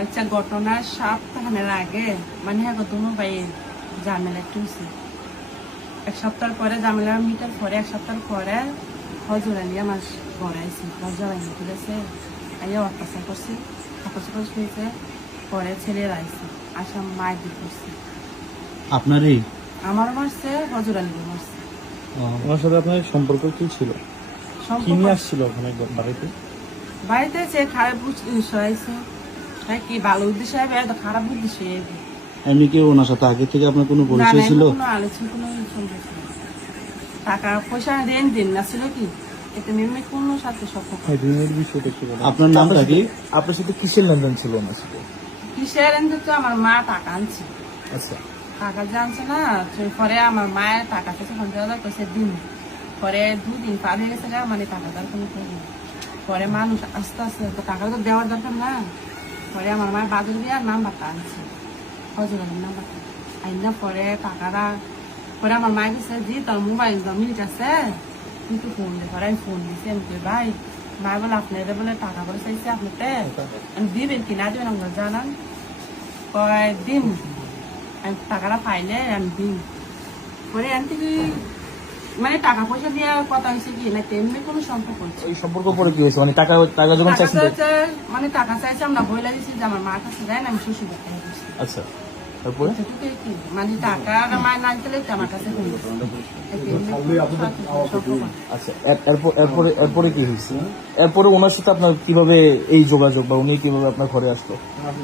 আচ্ছা ঘটনা সপ্তাহের আগে মানে হ্যাঁ দুনো ভাই ঝামেলা টুসি এক সপ্তাহ পরে ঝামেলা মিটার পরে এক সপ্তাহ পরে হজুর আলী আমার ঘরে আইসি হজুর আলী ঠিক আছে আইয়া অত্যাচার করছি অত্যাচার শুয়েছে পরে ছেলেরা আইসি আসাম মায়ের দিক করছি। আপনারই আমার মারছে হজুর আলী মারছে। ওনার সাথে আপনার সম্পর্ক কি ছিল? কি নিয়ে আসছিল ওখানে বাড়িতে? বাড়িতে সে খারাপ উদ্দেশ্য আইসে কি ভালো উদ্দেশ্য হবে? এত খারাপ উদ্দেশ্য এমনি কি ওনার সাথে আগে থেকে আপনার কোনো পরিচয় ছিল? কোনো আলোচনা কোনো সম্পর্ক টাকা পয়সা রেন দিন না ছিল কি? এতে মেমে কোনো সাথে সম্পর্ক ঋণের বিষয়টা একটু আপনার নামটা কি? আপনার সাথে কিসের লেনদেন ছিল ওনার সাথে? কিসের এনতে তো আমার মা টাকা আনছে। আচ্ছা। টাকা জানছে না পরে আমার মায়ের টাকা পঞ্চাশ হাজার পয়সা দিন পরে দুদিন পার হয়ে গেছে মানে টাকা দেওয়ার কোনো নেই। পরে মানুষ আস্তে আস্তে টাকা তো দেওয়ার দরকার না। পরে আমার মায়ের বাদল দিয়ে নাম্বারটা আনছে। হজর আলীর নাম্বারটা আইনা পরে টাকাটা পরে আমার মায়ের কাছে জি তোর মোবাইল তো মিনিট আছে। কিন্তু ফোন দিয়ে পরে আমি ফোন দিছি। আমি কই, ভাই ভাই বলে আপনাদের বলে টাকা করে চাইছে আপনাতে আমি দিবেন কি না দিবেন আমরা জানান। কয় দিন আমি টাকাটা পাইলে আমি দিন পরে এন থেকে মানে টাকা পয়সা দেওয়ার কথা হয়েছে কি না তেমনি কোনো সম্পর্ক হচ্ছে? ওই সম্পর্ক পরে কি হয়েছে? মানে টাকা টাকা যখন চাইছে, মানে টাকা চাইছে আমরা বইলা দিছি যে আমার মার কাছে যায় না আমি শ্বশুর আচ্ছা তারপরে? মানে টাকা না দিলে আমার কাছে। আচ্ছা এরপরে এরপরে কি হয়েছে? এরপরে ওনার সাথে আপনার কীভাবে এই যোগাযোগ বা উনি কীভাবে আপনার ঘরে আসলো?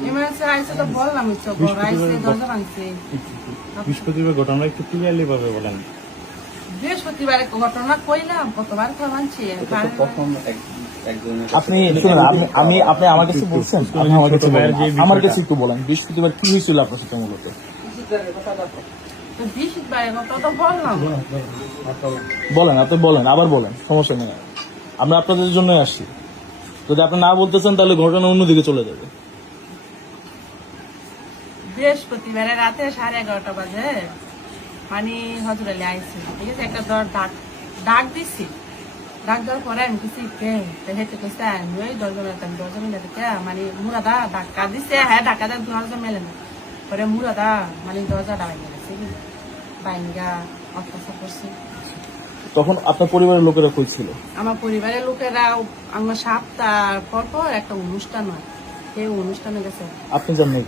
এমার্জেন্সি আইসে তো বললাম তো ঘর আইসে দরজা ভাঙছে। বৃহস্পতিবার ঘটনা একটু ক্লিয়ারলি ভাবে বলেন। বৃহস্পতিবারে ঘটনা কইলাম কতবার খাওয়াচ্ছি আপনি শুনুন আপনি আমি আপনি আমার কাছে বলছেন আপনি আমার কাছে বলেন। আমার কাছে একটু বলেন বৃহস্পতিবার কি হয়েছিল আপনার সাথে মূলত? বলেন আপনি বলেন আবার বলেন সমস্যা নেই। আমরা আপনাদের জন্য আসছি। যদি আপনি না বলতেছেন তাহলে ঘটনা অন্যদিকে চলে যাবে। বৃহস্পতিবারে রাতে সাড়ে এগারোটা বাজে। মানে হজর আইসি ঠিক আছে একটা দর ডাক ডাক দিছি। ডাক দেওয়ার পরে আমি কিছু কে? হেঁটে কইছে আমি ওই দরজা মেলাতে আমি দরজা মেলাতে কে? মানে মুরাদা ধাক্কা দিছে হ্যাঁ ধাক্কা দেয় দরজা মেলে না। পরে মুরাদা মানে দরজা ডাবাই গেছে বাইঙ্গা অত্যাচার করছে। তখন আপনার পরিবারের লোকেরা কই ছিল? আমার পরিবারের লোকেরা আমার সপ্তাহ পর পর একটা অনুষ্ঠান হয়। সেই অনুষ্ঠানে গেছে। আপনি জানেন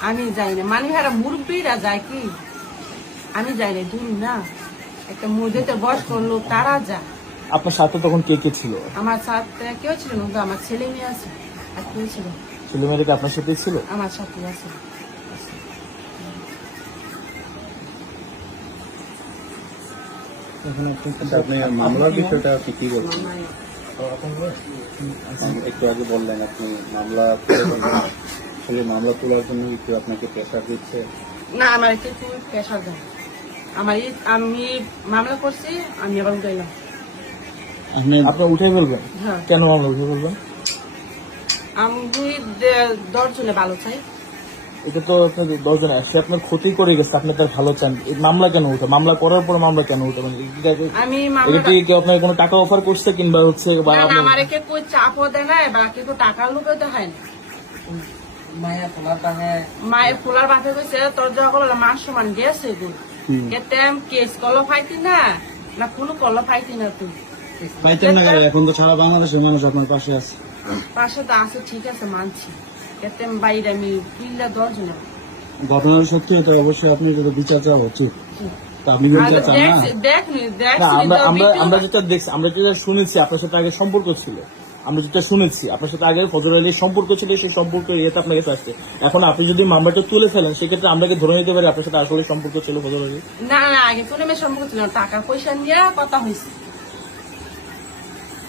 আমি যাই না। মানে ভাইরা মুরব্বীরা যায় কি? আমি যাই না দূর না। একটা মসজিদের বয়স্ক লোক তারা যা। আপনার সাথে তখন কে কে ছিল? আমার সাথে কেউ ছিল না তো আমার ছেলে মেয়ে আছে আর কেউ ছিল। ছেলে মেয়েরা কি আপনার সাথেই ছিল? আমার সাথে আছে। আচ্ছা, আপনি মামলার বিষয়টা আপনি কি বলছেন? একটু আগে বললেন আপনি মামলা আসলে মামলা তোলার জন্য একটু আপনাকে প্রেশার দিচ্ছে? না আমার একটু প্রেশার দেয়। আমার আমি মামলা করছি আমি আবার উঠাইলাম আপনি উঠে ফেলবেন? হ্যাঁ। কেন আমরা উঠে ফেলবেন? আমি দশজনে ভালো চাই। এটা তো আপনার দশজন আসছে আপনার ক্ষতি করে গেছে আপনি তার ভালো চান। মামলা কেন উঠে? মামলা করার পরে মামলা কেন উঠে? মানে কি- আমি এটা কি আপনার কোনো টাকা অফার করছে কিংবা হচ্ছে বা আমার একে কই চাপও দেয় না বা কেউ টাকার লোকে দেখায় না মায়ের ফুলার বাপে কইছে তোর যখন মাস সমান গেছে তুই কেস কল ফাইতি না না কোনো কল ফাইতি না তুই পাইতেন না কেন? এখন তো সারা বাংলাদেশের মানুষ আপনার পাশে আছে। পাশে তো আছে ঠিক আছে মানছি। বাইরে আমি কিনলে দশজন। ঘটনার সত্যি হতে অবশ্যই আপনি যদি বিচার চাওয়া উচিত আপনি বিচার চান না? না আমরা যেটা দেখছি আমরা যেটা শুনেছি আপনার সাথে আগে সম্পর্ক ছিল। আমরা যেটা শুনেছি আপনার সাথে আগে ফজর আলীর সম্পর্ক ছিল সেই সম্পর্ক ইয়েতে আপনার কাছে আসছে এখন আপনি যদি মামলাটা তুলে ফেলেন সেক্ষেত্রে আমরা কি ধরে নিতে পারি আপনার সাথে আসলে সম্পর্ক ছিল ফজর আলী না না আগে কোনো মেয়ে সম্পর্ক ছিল না। টাকা পয়সা নিয়ে কথা হয়েছে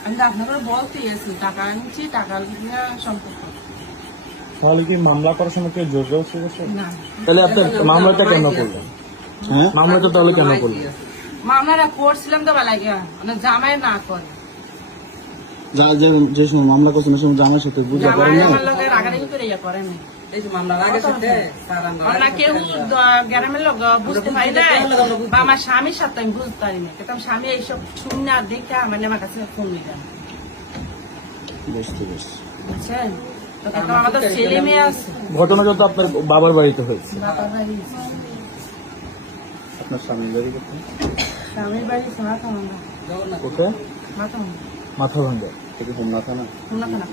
আমি আপনাকে বলতেই আছি টাকা আনছি টাকা নিয়ে সম্পর্ক তাহলে কি মামলা করার সময় কেউ জোর জবরদস্তি তাহলে আপনার মামলাটা কেন করলেন হ্যাঁ মামলাটা তাহলে কেন করলেন মামলাটা করছিলাম তো বেলা মানে জামাই না করে যা যে যে সময় মামলা করছেন ওই সময় জামার সাথে বুঝা করেন না আমার লগে রাগারাগি করে ইয়া করে না আমরা কেউ দ- গ্রামের লোক বুঝতে পারি না বা আমার স্বামীর সাথে আমি বুঝতে পারি না স্বামী এইসব শুনে আর দেখে মানে আমার কাছে ফোন নিয়ে যান বুঝতে পেরেছি। বুঝছেন? তো কাকা ছেলে মেয়ে আছে। ঘটনাটা তো আপনার বাবার বাড়িতে হয়েছে। আপনার স্বামীর বাড়ি কোথায়? স্বামীর বাড়ি মাথা ভাঙ্গা এটা হোমনা থানা খুলনা থানা